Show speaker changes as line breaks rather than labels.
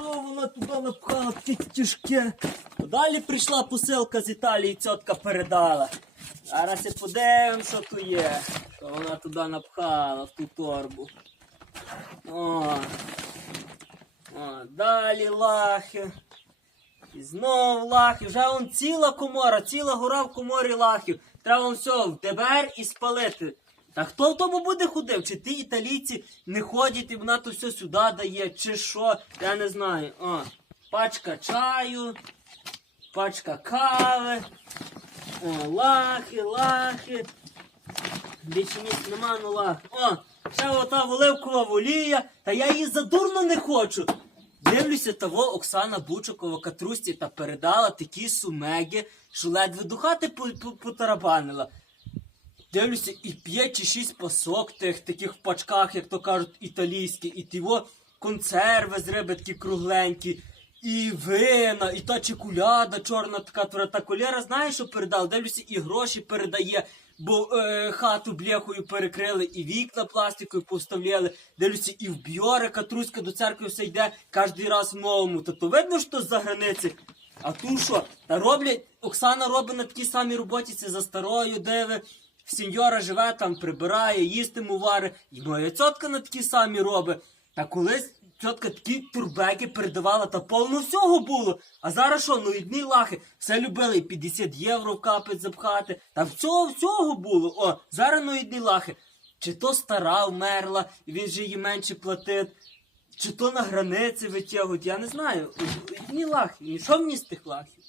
що вона туди напхала таке тяжке? Далі прийшла посилка з Італії, цьотка передала. Зараз і подивимо, що тут є. Що вона туди напхала в ту торбу. О. О, далі лахи. І знов лахи. Вже он ціла комора, ціла гора в коморі лахів. Треба он все вдебер і спалити. Та хто в тому буде ходив? Чи ті італійці не ходять і вона то все сюди дає, чи що? Я не знаю. О, пачка чаю, пачка кави. О, лахи, лахи. Більше ніч нема, ну лахи. О, ще ота оливкова волія, та я її задурно не хочу. Дивлюся, того Оксана Бучукова катрусті та передала такі сумеги, що ледве до хати по- по- потарабанила. Дивлюся, і п'ять чи шість пасок тих таких в пачках, як то кажуть, італійські, і тіво консерви з риби такі кругленькі, і вина, і та чекуляда чорна така. Та колєра, знаєш, що передав? Дивлюся, і гроші передає, бо е, хату бляхою перекрили, і вікна пластикою поставляли. Дивлюся, і в бьоре катруська до церкви все йде кожен раз в новому. Та то видно, що з за границі. А ту що? Та роблять, Оксана робить на такій самій роботі, це за старою диви. Сеньора живе там, прибирає, їсти му вари. І моя цьотка на такі самі робить. Та колись цьотка такі турбеки передавала, та повно всього було. А зараз що, ну одні лахи, все любили і 50 євро вкапить запхати. Та всього всього було. О, зараз ну одні лахи. Чи то стара вмерла, і він же їй менше платить, чи то на границі витягують, я не знаю. Одні лахи. І що мені з тих лахів?